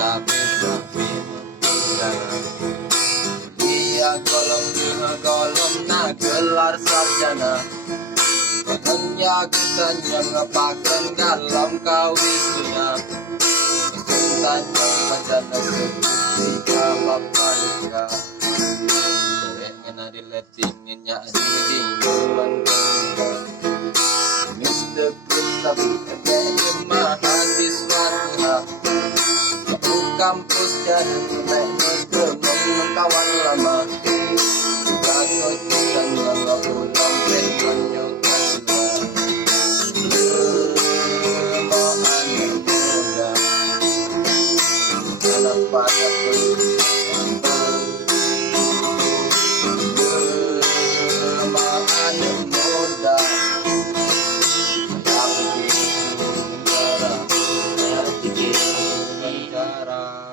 sabi-sabi dia golong na gelar sarjana Kananya kisahnya ngepakan dalam kawisnya Cintanya pacarnya ketika papanika Cewek ngena diletinginnya dingin Mr. Gustav Ebe mahasiswa Tuhan Aku kampus jadi demam kawan lama Kakak kisahnya gak pulang pengennya pada perkembangan muda yang bikin penjara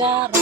cara